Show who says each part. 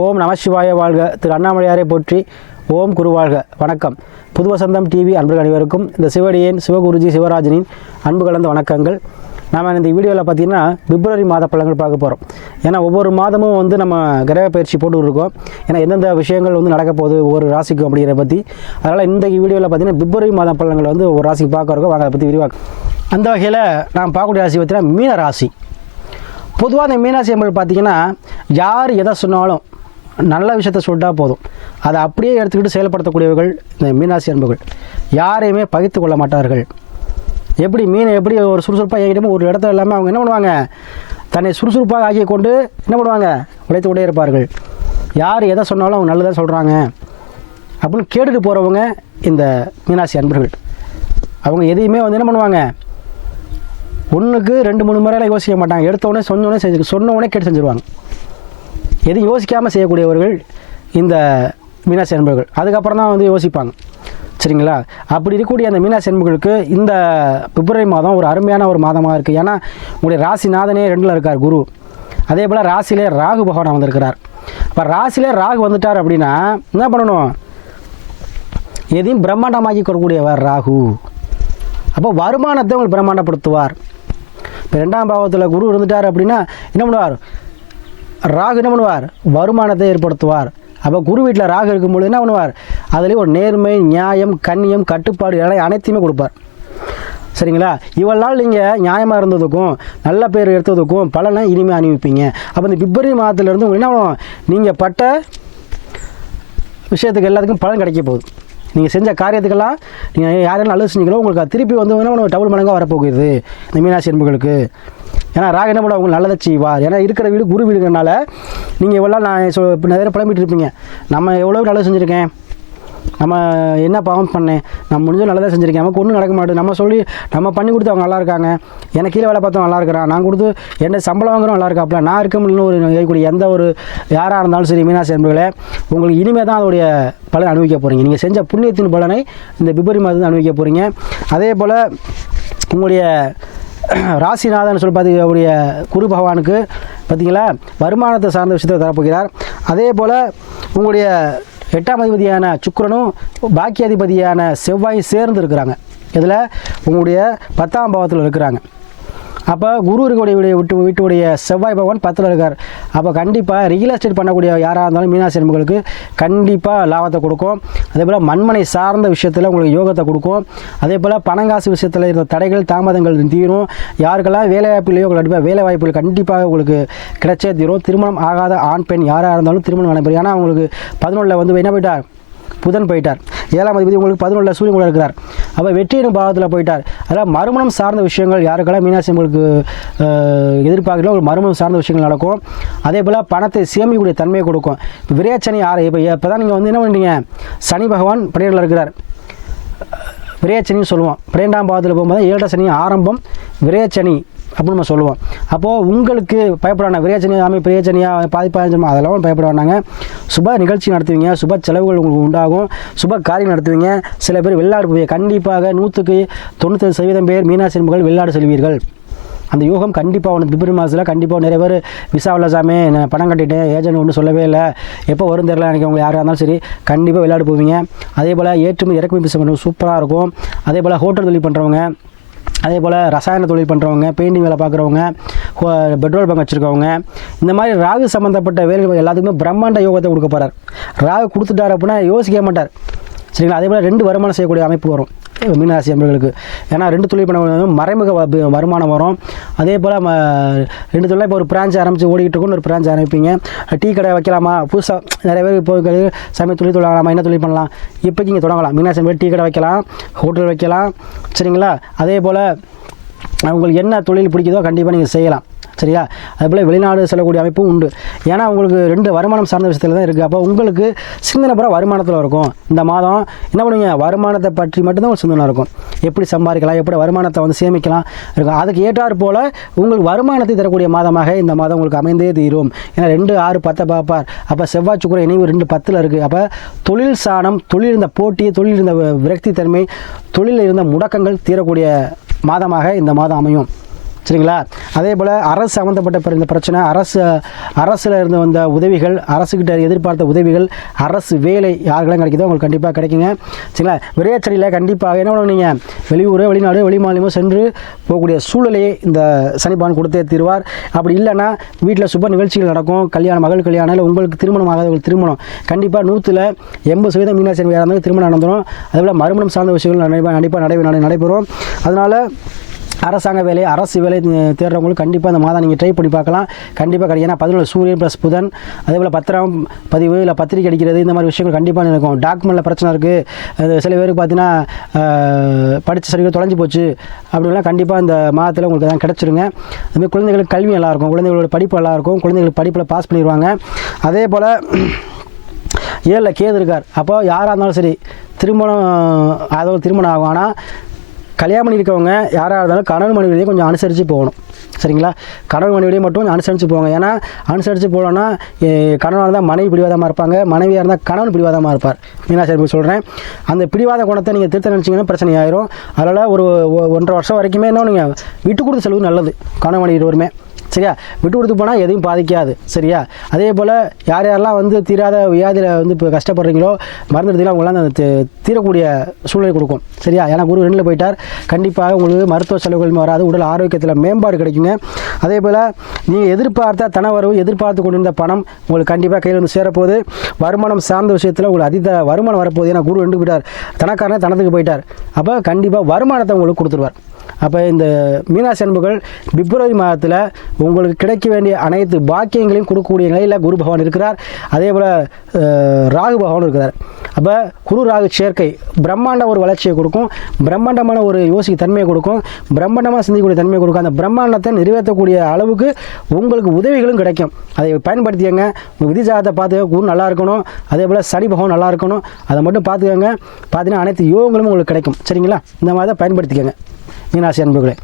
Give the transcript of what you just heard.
Speaker 1: ஓம் நமசிவாய வாழ்க. திரு அண்ணாமலையாரை போற்றி ஓம் குருவாழ்க வணக்கம். புது வசந்தம் டிவி அன்பர்கள் அனைவருக்கும் இந்த சிவடியேன் சிவகுருஜி சிவராஜனின் அன்பு கலந்த வணக்கங்கள். நாம் இந்த வீடியோவில் பார்த்தீங்கன்னா பிப்ரவரி மாத பழங்கள் பார்க்க போகிறோம் ஏன்னா ஒவ்வொரு மாதமும் வந்து நம்ம கிரக பயிற்சி போட்டு இருக்கோம் ஏன்னா எந்தெந்த விஷயங்கள் வந்து நடக்க போகுது ஒவ்வொரு ராசிக்கும் அப்படிங்கிற பற்றி அதனால் இந்த வீடியோவில் பார்த்தீங்கன்னா பிப்ரவரி மாத பழங்கள் வந்து ஒரு ராசிக்கு பார்க்க இருக்கோம். வாங்க அதை பற்றி விரிவாக அந்த வகையில் நான் பார்க்கக்கூடிய ராசி பார்த்தீங்கன்னா மீன ராசி பொதுவாக இந்த மீனாசி என்பது பார்த்தீங்கன்னா யார் எதை சொன்னாலும் நல்ல விஷயத்த சொல்லிட்டா போதும். அதை அப்படியே எடுத்துக்கிட்டு செயல்படுத்தக்கூடியவர்கள் இந்த மீனாட்சி அன்புகள் யாரையுமே பகித்து கொள்ள மாட்டார்கள். எப்படி மீனை எப்படி ஒரு சுறுசுறுப்பாக ஏகிட்டமோ ஒரு இடத்துல இல்லாமல் அவங்க என்ன பண்ணுவாங்க? தன்னை சுறுசுறுப்பாக ஆக்கி கொண்டு என்ன பண்ணுவாங்க? உழைத்து கொண்டே இருப்பார்கள். யார் எதை சொன்னாலும் அவங்க நல்லதாக சொல்கிறாங்க அப்படின்னு கேட்டுட்டு போகிறவங்க இந்த மீனாட்சி அன்பர்கள். அவங்க எதையுமே வந்து என்ன பண்ணுவாங்க? ஒன்றுக்கு ரெண்டு மூணு முறையெல்லாம் யோசிக்க மாட்டாங்க. எடுத்த சொன்னோடனே செஞ்சு சொன்ன உடனே கேட்டு செஞ்சுருவாங்க. எது யோசிக்காமல் செய்யக்கூடியவர்கள் இந்த மீனாசி அன்பர்கள். அதுக்கப்புறம் தான் வந்து யோசிப்பாங்க. சரிங்களா? அப்படி இருக்கக்கூடிய அந்த மீனாசி அன்புகளுக்கு இந்த பிப்ரவரி மாதம் ஒரு அருமையான ஒரு மாதமாக இருக்குது ஏன்னா உங்களுடைய ராசிநாதனே ரெண்டில் இருக்கார் குரு. அதே போல் ராசியிலே ராகு பகவான் வந்திருக்கிறார் அப்போ ராசியிலே ராகு வந்துட்டார் அப்படின்னா என்ன பண்ணணும்? எதையும் பிரம்மாண்டமாக்கி கொடுக்கக்கூடியவர் ராகு. அப்போ வருமானத்தை உங்களுக்கு பிரம்மாண்டப்படுத்துவார். இப்போ ரெண்டாம் பாவத்தில் குரு இருந்துட்டார் அப்படின்னா என்ன பண்ணுவார்? ராகு என்ன பண்ணுவார்? வருமானத்தை ஏற்படுத்துவார். அப்போ குரு வீட்டில் ராகு இருக்கும்பொழுது என்ன பண்ணுவார்? அதுலேயும் ஒரு நேர்மை நியாயம் கண்ணியம் கட்டுப்பாடு எல்லாம் அனைத்தையுமே கொடுப்பார். சரிங்களா? இவ்வளோ நாள் நீங்கள் நியாயமாக இருந்ததுக்கும் நல்ல பேர் எடுத்ததுக்கும் பலனை இனிமேல் அனுபவிப்பீங்க அப்போ இந்த பிப்ரவரி மாதத்துலேருந்து உங்களுக்கு என்ன பண்ணுவோம் நீங்கள் பட்ட விஷயத்துக்கு எல்லாத்துக்கும் பலன் கிடைக்க போகுது. நீங்கள் செஞ்ச காரியத்துக்கெல்லாம் நீங்கள் யாரெல்லாம் நல்லது செஞ்சீங்களோ உங்களுக்கு திருப்பி வந்து என்ன பண்ணுவோம் டபுள் மடங்காக வரப்போகுது. இந்த மீனாட்சி என்பர்களுக்கு ஏன்னா ராக என்ன பண்ண உங்களுக்கு நல்லதை செய்வார் ஏன்னா இருக்கிற வீடு குரு வீடுங்கிறனால நீங்கள் எவ்வளோ நான் சொ இப்போ நிறைய புலம்பிட்டு இருப்பீங்க. நம்ம எவ்வளோ நல்லது செஞ்சுருக்கேன்? நம்ம என்ன பாவம் பண்ணேன்? நம்ம முடிஞ்சும் நல்லதாக செஞ்சுருக்கேன். நமக்கு ஒன்றும் நடக்க மாட்டேது நம்ம சொல்லி நம்ம பண்ணி கொடுத்து அவங்க நல்லா இருக்காங்க. எனக்கு கீழே வேலை பார்த்தவங்க நல்லா இருக்கிறான். நான் கொடுத்து என்ன சம்பளம் வாங்குறோம் நல்லா இருக்காப்புல நான் இருக்க முடியலன்னு ஒரு இருக்கக்கூடிய எந்த ஒரு யாராக இருந்தாலும் சரி மீனாட்சி என்பர்களே உங்களுக்கு இனிமேல் தான் அதோடைய பலன் அனுபவிக்க போகிறீங்க நீங்கள் செஞ்ச புண்ணியத்தின் பலனை இந்த பிப்ரவரி மாதம் அனுபவிக்க போகிறீங்க அதே போல் உங்களுடைய ராசிநாதன் சொல்லி பார்த்தீங்களுடைய குரு பகவானுக்கு பார்த்தீங்களா வருமானத்தை சார்ந்த விஷயத்தை தரப்போகிறார். அதே போல் உங்களுடைய எட்டாம் அதிபதியான சுக்கரனும் பாக்கியாதிபதியான செவ்வாயும் சேர்ந்து இருக்கிறாங்க. இதில் உங்களுடைய பத்தாம் பாவத்தில் இருக்கிறாங்க. அப்போ குரு இருக்கக்கூடிய விட்டு வீட்டுடைய செவ்வாய் பகவான் பத்தில் இருக்கார். அப்போ கண்டிப்பாக ரியல் எஸ்டேட் பண்ணக்கூடிய யாராக இருந்தாலும் மீனாசி அன்பர்களுக்கு கண்டிப்பாக லாபத்தை கொடுக்கும். அதே போல் மண்மனை சார்ந்த விஷயத்தில் உங்களுக்கு யோகத்தை கொடுக்கும். அதே போல் பணங்காசு விஷயத்தில் இருந்த தடைகள் தாமதங்கள் தீரும். யாருக்கெல்லாம் வேலை இல்லையோ கண்டிப்பாக வேலை வாய்ப்புகள் கண்டிப்பாக உங்களுக்கு கிடைச்சே தீரும். திருமணம் ஆகாத ஆண் பெண் யாராக இருந்தாலும் திருமணம் நடைபெறும் ஏன்னா அவங்களுக்கு பதினொன்றில் வந்து என்ன போயிட்டார் புதன் போயிட்டார். ஏழாம் அதிபதி உங்களுக்கு பதினொன்றில் சூரியன் கூட இருக்கிறார். அப்போ வெற்றியின் பாகத்தில் போயிட்டார். அதனால் மறுமணம் சார்ந்த விஷயங்கள் யாருக்கெல்லாம் மீனாசி உங்களுக்கு எதிர்பார்க்கலாம் ஒரு மறுமணம் சார்ந்த விஷயங்கள் நடக்கும். அதே போல் பணத்தை சேமிக்கக்கூடிய தன்மையை கொடுக்கும். இப்போ விரையாச்சனி ஆறு இப்போ இப்போ தான் நீங்கள் வந்து என்ன பண்ணுறீங்க சனி பகவான் படையில் இருக்கிறார். விரையச்சனின்னு சொல்லுவோம். பன்னிரெண்டாம் பாகத்தில் போகும்போது ஏழரை சனி ஆரம்பம். விரையச்சனி அப்படின்னு நம்ம சொல்லுவோம். அப்போது உங்களுக்கு பயப்படாங்க விரையச்சனி ஆமை பிரியச்சனியாக பாதிப்பாஞ்சமா அதெல்லாம் பயப்பட வேண்டாங்க. சுப நிகழ்ச்சி நடத்துவீங்க சுப செலவுகள் உங்களுக்கு உண்டாகும் சுப காரியம் நடத்துவீங்க. சில பேர் வெளிநாடு போவீங்க கண்டிப்பாக நூற்றுக்கு தொண்ணூற்றி சதவீதம் பேர் மீனாட்சி என்பர்கள் வெளிநாடு செல்வீர்கள். அந்த யோகம் கண்டிப்பாக ஒன்று பிப்ரவரி மாதத்தில் கண்டிப்பாக நிறைய பேர் விசா இல்லை சாமி நான் பணம் கட்டிட்டேன் ஏஜென்ட் ஒன்றும் சொல்லவே இல்லை. எப்போ வரும் தெரியல எனக்கு அவங்க யாராக இருந்தாலும் சரி கண்டிப்பாக விளையாட போவீங்க. அதே போல் ஏற்றுமதி இறக்குமதி பிசினஸ் பண்ணுறது சூப்பராக இருக்கும். அதே போல் ஹோட்டல் தொழில் பண்ணுறவங்க அதே போல் ரசாயன தொழில் பண்ணுறவங்க பெயிண்டிங் வேலை பார்க்குறவங்க பெட்ரோல் பங்க் வச்சுருக்கவங்க இந்த மாதிரி ராகு சம்மந்தப்பட்ட வேலைகள் எல்லாத்துக்குமே பிரம்மாண்ட யோகத்தை கொடுக்க போகிறார் ராகு கொடுத்துட்டார் அப்படின்னா யோசிக்க மாட்டார். சரிங்களா? அதே போல் ரெண்டு வருமானம் செய்யக்கூடிய அமைப்பு வரும். மீனராசி அன்பர்களுக்கு. ஏன்னா ரெண்டு தொழில் பண்ண மறைமுக வருமானம் வரும். அதே போல் ம ரெண்டு தொழில் இப்போ ஒரு பிரான்ச் ஆரம்பித்து ஓடிக்கிட்டு இருக்கும் ஒரு பிரான்ச் ஆரம்பிப்பீங்க. டீ கடை வைக்கலாமா? புதுசாக நிறைய பேர் இப்போ சமயம் தொழில் தொடங்கலாமா? என்ன தொழில் பண்ணலாம்? இப்போக்கி இங்கே தொடங்கலாம். மீனாசி அன்பர்கள் டீ கடை வைக்கலாம் ஹோட்டல் வைக்கலாம் சரிங்களா? அதே போல் உங்களுக்கு என்ன தொழில் பிடிக்குதோ கண்டிப்பாக நீங்கள் செய்யலாம். சரியா? அதுபோல் வெளிநாடு செல்லக்கூடிய அமைப்பும் உண்டு. ஏன்னா உங்களுக்கு ரெண்டு வருமானம் சார்ந்த விஷயத்தில் தான் இருக்குது அப்போ உங்களுக்கு சிந்தனை பூரா வருமானத்தில் இருக்கும். இந்த மாதம் என்ன பண்ணுவீங்க? வருமானத்தை பற்றி மட்டும்தான் ஒரு சிந்தனை இருக்கும். எப்படி சம்பாதிக்கலாம்? எப்படி வருமானத்தை வந்து சேமிக்கலாம்? இருக்கும். அதுக்கு ஏற்றாற் போல் உங்களுக்கு வருமானத்தை தரக்கூடிய மாதமாக இந்த மாதம் உங்களுக்கு அமைந்தே தீரும். ஏன்னா ரெண்டு ஆறு பத்தை பார்ப்பார். அப்போ செவ்வாய் சுக்கர இணைவு ரெண்டு பத்தில் இருக்குது அப்போ தொழில் சாணம் தொழில் இருந்த போட்டி தொழில் இருந்த விரக்தி தன்மை தொழிலில் இருந்த முடக்கங்கள் தீரக்கூடிய மாதமாக இந்த மாதம் அமையும். சரிங்களா? அதே போல் அரசு சம்மந்தப்பட்ட பிற- இந்த பிரச்சனை அரசு அரசில் இருந்து வந்த உதவிகள் அரசுக்கிட்ட எதிர்பார்த்த உதவிகள் அரசு வேலை யாருக்கெல்லாம் கிடைக்குதோ உங்களுக்கு கண்டிப்பாக கிடைக்குங்க. சரிங்களா? விரையச்சடியில் கண்டிப்பாக என்ன பண்ணுவீங்க வெளியூர் வெளிநாடு வெளிமாநிலமோ சென்று போகக்கூடிய சூழ்நிலையை இந்த சனிபான் கொடுத்தே தீர்வார். அப்படி இல்லைன்னா வீட்டில் சுப நிகழ்ச்சிகள் நடக்கும். கல்யாணம் மகள் கல்யாணம் இல்லை உங்களுக்கு திருமணம் ஆகாதவங்களுக்கு திருமணம். கண்டிப்பாக நூற்றில் எண்பது சதவீதம் மீனாட்சி இருந்தாலும் திருமணம் நடந்துடும் அதேபோல் மறுமணம் சார்ந்த விஷயங்கள் கண்டிப்பாக கண்டிப்பாக நடை- நடைபெறும். அதனால் அரசாங்க வேலை அரசு வேலை தேடுறவங்களுக்கு கண்டிப்பாக இந்த மாதம் நீங்கள் ட்ரை பண்ணி பார்க்கலாம். கண்டிப்பாக கிடைக்கும். ஏன்னா பதினொன்று சூரியன் ப்ளஸ் புதன் அதே போல் பத்திரம் பதிவு இல்லை பத்திரிக்கை அடிக்கிறது இந்த மாதிரி விஷயங்கள் கண்டிப்பாக இருக்கும் டாக்குமெண்ட்டில் பிரச்சனை இருக்குது சில பேருக்கு பார்த்தீங்கன்னா அஹ், படிச்ச தொலைஞ்சு போச்சு அப்படின்லாம் கண்டிப்பாக இந்த மாதத்தில் உங்களுக்கு தான் கிடச்சிருங்க. அதுமாதிரி குழந்தைகளுக்கு கல்வி நல்லாயிருக்கும் குழந்தைகளோட படிப்பு நல்லாயிருக்கும் குழந்தைகளுக்கு படிப்பில் பாஸ் பண்ணிடுவாங்க. அதே போல் ஏழில் கேது இருக்கார். அப்போ யாராக இருந்தாலும் சரி திருமணம் அதாவது திருமணம் ஆகும். ஆனால் கல்யாணம் பண்ணியிருக்கவங்க யாராக இருந்தாலும் கணவன் மனைவியை கொஞ்சம் அனுசரித்து போகணும். சரிங்களா? கணவன் மனைவியை மட்டும் கொஞ்சம் அனுசரித்து போங்க. ஏன்னா அனுசரித்து போகலன்னா கணவனாக இருந்தால் மனைவி பிடிவாதமாக இருப்பாங்க. மனைவியாக இருந்தால் கணவன் பிடிவாதமாக இருப்பார். மீனாட்சி சொல்கிறேன் அந்த பிடிவாத குணத்தை நீங்கள் திருத்த நினச்சிங்கன்னா பிரச்சனை ஆயிரும். அதனால் ஒரு ஒ- ஒன்றரை வருஷம் வரைக்குமே இன்னும் நீங்கள் விட்டு கொடுத்து செலவு நல்லது. கணவன் மனைவி இருவருமே. சரியா? விட்டு கொடுத்து போனால் எதையும் பாதிக்காது சரியா? அதே போல் யார் யாரெல்லாம் வந்து தீராத வியாதியில் வந்து இப்போ கஷ்டப்படுறீங்களோ மருந்து எடுத்தீங்களோ அவங்களாம் அந்த தீரக்கூடிய சூழ்நிலை கொடுக்கும் சரியா? ஏன்னா குரு ரெண்டில் போயிட்டார். கண்டிப்பாக உங்களுக்கு மருத்துவ செலவுகள் வராது உடல் ஆரோக்கியத்தில் மேம்பாடு கிடைக்குங்க. அதே போல் நீங்கள் எதிர்பார்த்த தனவரவு எதிர்பார்த்து கொண்டிருந்த பணம் உங்களுக்கு கண்டிப்பாக கையில் வந்து சேரப்போகுது. வருமானம் சார்ந்த விஷயத்தில் உங்களுக்கு அதீத வருமானம் வரப்போகுது. ஏன்னா குரு ரெண்டு போயிட்டார். தனக்காரனே தனத்துக்கு போயிட்டார். அப்போ கண்டிப்பாக வருமானத்தை உங்களுக்கு கொடுத்துருவார். அப்போ இந்த மீனாசி அன்புகள் பிப்ரவரி மாதத்தில் உங்களுக்கு கிடைக்க வேண்டிய அனைத்து பாக்கியங்களையும் கொடுக்கக்கூடிய நிலையில் குரு பகவான் இருக்கிறார். அதே போல் ராகு பகவான் இருக்கிறார். அப்போ குரு ராகு சேர்க்கை பிரம்மாண்ட ஒரு வளர்ச்சியை கொடுக்கும். பிரம்மாண்டமான ஒரு யோசிக்க தன்மையை கொடுக்கும். பிரம்மாண்டமாக சிந்திக்கக்கூடிய தன்மையை கொடுக்கும். அந்த பிரம்மாண்டத்தை நிறைவேற்றக்கூடிய அளவுக்கு உங்களுக்கு உதவிகளும் கிடைக்கும். அதை பயன்படுத்தியங்க உங்கள் விதி ஜாதகத்தை குரு நல்லா இருக்கணும். அதே போல் சனி பகவான் நல்லா இருக்கணும். அதை மட்டும் பார்த்துக்கோங்க. பார்த்தீங்கன்னா அனைத்து யோகங்களும் உங்களுக்கு கிடைக்கும். சரிங்களா? இந்த மாதிரி தான் பயன்படுத்திக்கோங்க. மீனாசி அன்புகளே.